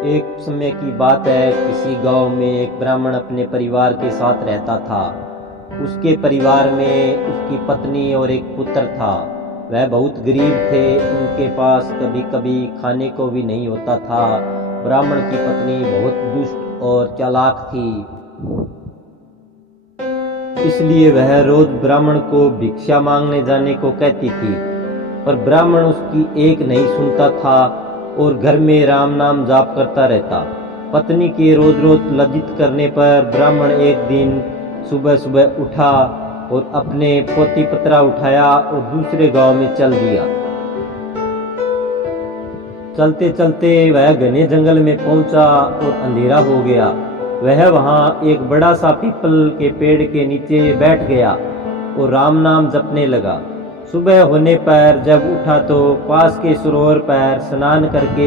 एक समय की बात है, किसी गांव में एक ब्राह्मण अपने परिवार के साथ रहता था। उसके परिवार में उसकी पत्नी और एक पुत्र था। वह बहुत गरीब थे, उनके पास कभी कभी खाने को भी नहीं होता था। ब्राह्मण की पत्नी बहुत दुष्ट और चालाक थी, इसलिए वह रोज ब्राह्मण को भिक्षा मांगने जाने को कहती थी, पर ब्राह्मण उसकी एक नहीं सुनता था और घर में राम नाम जाप करता रहता। पत्नी के रोज रोज लज्जित करने पर ब्राह्मण एक दिन सुबह सुबह उठा और अपने पोती पत्रा उठाया और दूसरे गांव में चल दिया। चलते चलते वह घने जंगल में पहुंचा और अंधेरा हो गया। वह वहां एक बड़ा सा पीपल के पेड़ के नीचे बैठ गया और राम नाम जपने लगा। सुबह होने पर जब उठा तो पास के सरोवर पर स्नान करके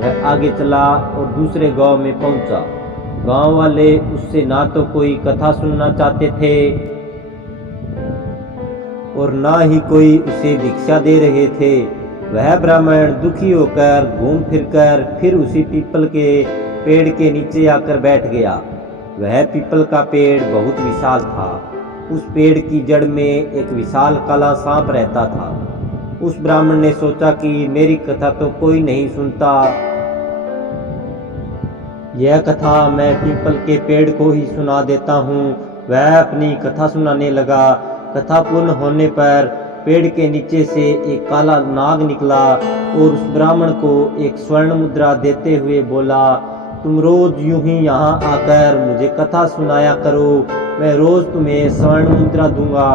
वह आगे चला और दूसरे गांव में पहुंचा। गांव वाले उससे ना तो कोई कथा सुनना चाहते थे और ना ही कोई उसे भिक्षा दे रहे थे। वह ब्राह्मण दुखी होकर घूम फिर उसी पीपल के पेड़ के नीचे आकर बैठ गया। वह पीपल का पेड़ बहुत विशाल था। उस पेड़ की जड़ में एक विशाल काला सांप रहता था। उस ब्राह्मण ने सोचा कि मेरी कथा तो कोई नहीं सुनता, यह कथा मैं पीपल के पेड़ को ही सुना देता हूँ। वह अपनी कथा सुनाने लगा। कथा पूर्ण होने पर पेड़ के नीचे से एक काला नाग निकला और उस ब्राह्मण को एक स्वर्ण मुद्रा देते हुए बोला, तुम रोज यूं ही यहाँ आकर मुझे कथा सुनाया करो, मैं रोज तुम्हें स्वर्ण मुद्रा दूंगा।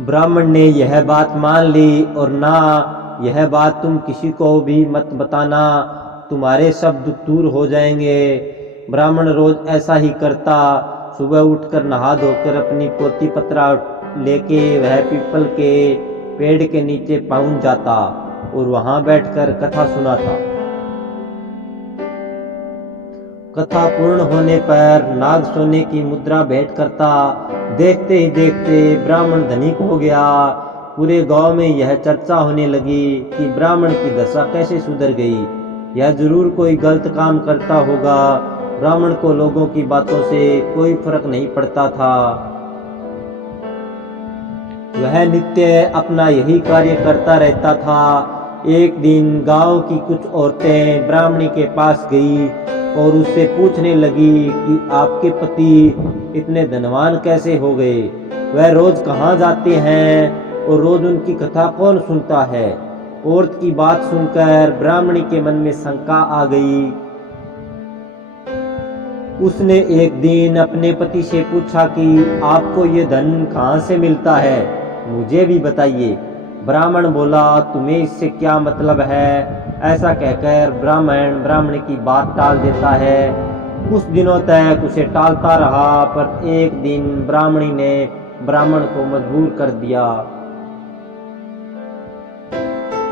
ब्राह्मण ने यह बात मान ली और ना, यह बात तुम किसी को भी मत बताना, तुम्हारे शब्द दूर हो जाएंगे। ब्राह्मण रोज ऐसा ही करता। सुबह उठकर नहा धोकर अपनी पोती पत्रा लेके वह पीपल के पेड़ के नीचे पहुंच जाता और वहां बैठकर कथा सुनाता। कथा पूर्ण होने पर नाग सोने की मुद्रा भेंट करता। देखते ही देखते ब्राह्मण धनिक हो गया। पूरे गांव में यह चर्चा होने लगी कि ब्राह्मण की दशा कैसे सुधर गई। यह जरूर कोई गलत काम करता होगा। ब्राह्मण को लोगों की बातों से कोई फर्क नहीं पड़ता था। वह नित्य अपना यही कार्य करता रहता था। एक दिन गांव की कुछ औरतें ब्राह्मणी के पास गई और उससे पूछने लगी कि आपके पति इतने धनवान कैसे हो गए, वह रोज कहाँ जाते हैं और रोज उनकी कथा कौन सुनता है। औरत की बात सुनकर ब्राह्मणी के मन में शंका आ गई। उसने एक दिन अपने पति से पूछा कि आपको ये धन कहाँ से मिलता है, मुझे भी बताइए। ब्राह्मण बोला, तुम्हें इससे क्या मतलब है। ऐसा कहकर ब्राह्मण ब्राह्मणी की बात टाल देता है। कुछ दिनों तक उसे टालता रहा, पर एक दिन ब्राह्मणी ने ब्राह्मण को मजबूर कर दिया।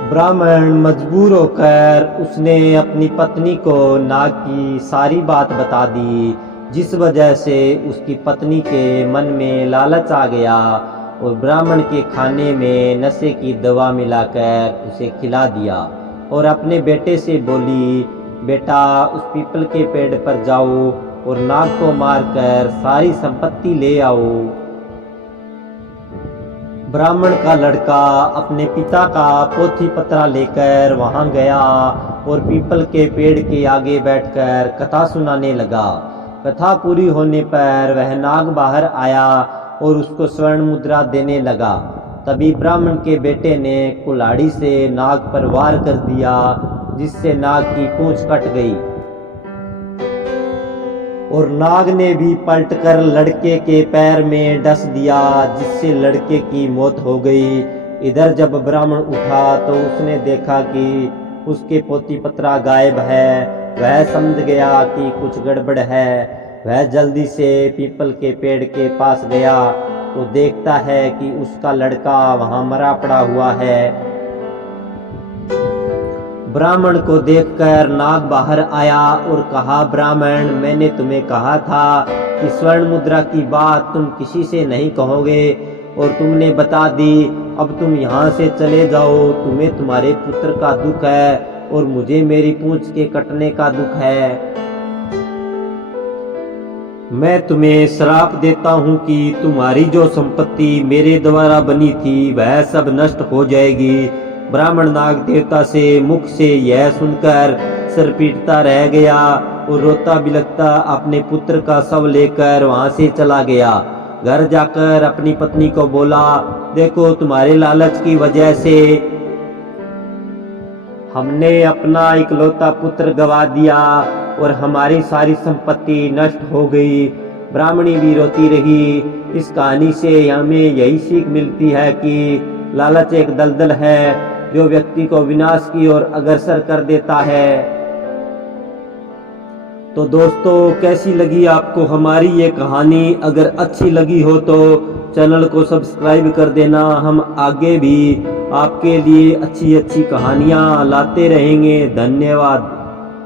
ब्राह्मण मजबूर होकर उसने अपनी पत्नी को नाग की सारी बात बता दी, जिस वजह से उसकी पत्नी के मन में लालच आ गया और ब्राह्मण के खाने में नशे की दवा मिलाकर उसे खिला दिया और अपने बेटे से बोली, बेटा उस पीपल के पेड़ पर जाओ और नाग को मारकर सारी संपत्ति ले आओ। ब्राह्मण का लड़का अपने पिता का पोथी पत्रा लेकर वहां गया और पीपल के पेड़ के आगे बैठकर कथा सुनाने लगा। कथा पूरी होने पर वह नाग बाहर आया और उसको स्वर्ण मुद्रा देने लगा। तभी ब्राह्मण के बेटे ने कुल्हाड़ी से नाग पर वार कर दिया, जिससे नाग की पूंछ कट गई और नाग ने भी पलटकर लड़के के पैर में डस दिया, जिससे लड़के की मौत हो गई। इधर जब ब्राह्मण उठा तो उसने देखा कि उसके पोती पत्रा गायब है। वह समझ गया कि कुछ गड़बड़ है। वह जल्दी से पीपल के पेड़ के पास गया तो देखता है कि उसका लड़का वहां मरा पड़ा हुआ है। ब्राह्मण को देखकर नाग बाहर आया और कहा, ब्राह्मण मैंने तुम्हें कहा था कि स्वर्ण मुद्रा की बात तुम किसी से नहीं कहोगे और तुमने बता दी। अब तुम यहाँ से चले जाओ, तुम्हें तुम्हारे पुत्र का दुख है और मुझे मेरी पूंछ के कटने का दुख है। मैं तुम्हें श्राप देता हूँ कि तुम्हारी जो संपत्ति मेरे द्वारा बनी थी वह सब नष्ट हो जाएगी। ब्राह्मण नाग देवता से मुख से यह सुनकर सिर पीटता रह गया और रोता बिलखता अपने पुत्र का शव लेकर वहां से चला गया। घर जाकर अपनी पत्नी को बोला, देखो तुम्हारे लालच की वजह से हमने अपना इकलौता पुत्र गवा दिया और हमारी सारी संपत्ति नष्ट हो गई। ब्राह्मणी भी रोती रही। इस कहानी से हमें यही सीख मिलती है कि लालच एक दलदल है जो व्यक्ति को विनाश की ओर अग्रसर कर देता है। तो दोस्तों, कैसी लगी आपको हमारी ये कहानी? अगर अच्छी लगी हो तो चैनल को सब्सक्राइब कर देना। हम आगे भी आपके लिए अच्छी अच्छी कहानियाँ लाते रहेंगे। धन्यवाद।